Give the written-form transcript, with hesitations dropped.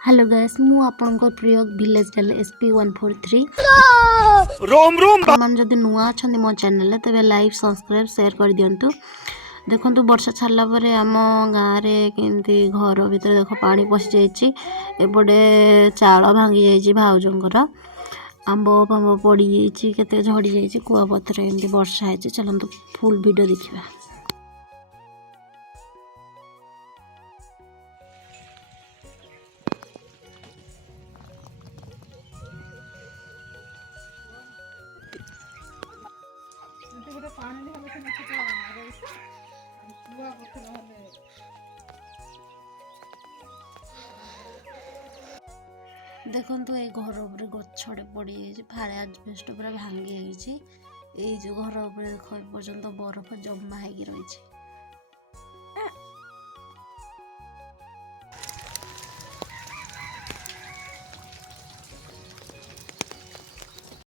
Hello guys मु आपनकर प्रिय विलेज डाले SP143 रोम रोम मन जदि नुआ अछंदी मो चैनल तबे लाइक सब्सक्राइब शेयर कर दियंतु। देखंतु वर्षा छाड़ला परे आम गाँव रे केमती घर भीतर देख पानी पशि जाइछि। एपटे चाल भांगी जाइछि भाउजंकर आंब फांब पड़ी जाइछि केते झड़ी जाइछि कुआ पथर एमती वर्षा हैछि। चलंतु फुल वीडियो देखिबा। देखंतु ए घर ऊपर गछड़े पड़ी जाइछि फाळे आजबेस्ट पूरा भांगी जाइछि। ए जो घर ऊपर देखो पर्यंत बरफ जमा हेगी रहिछि।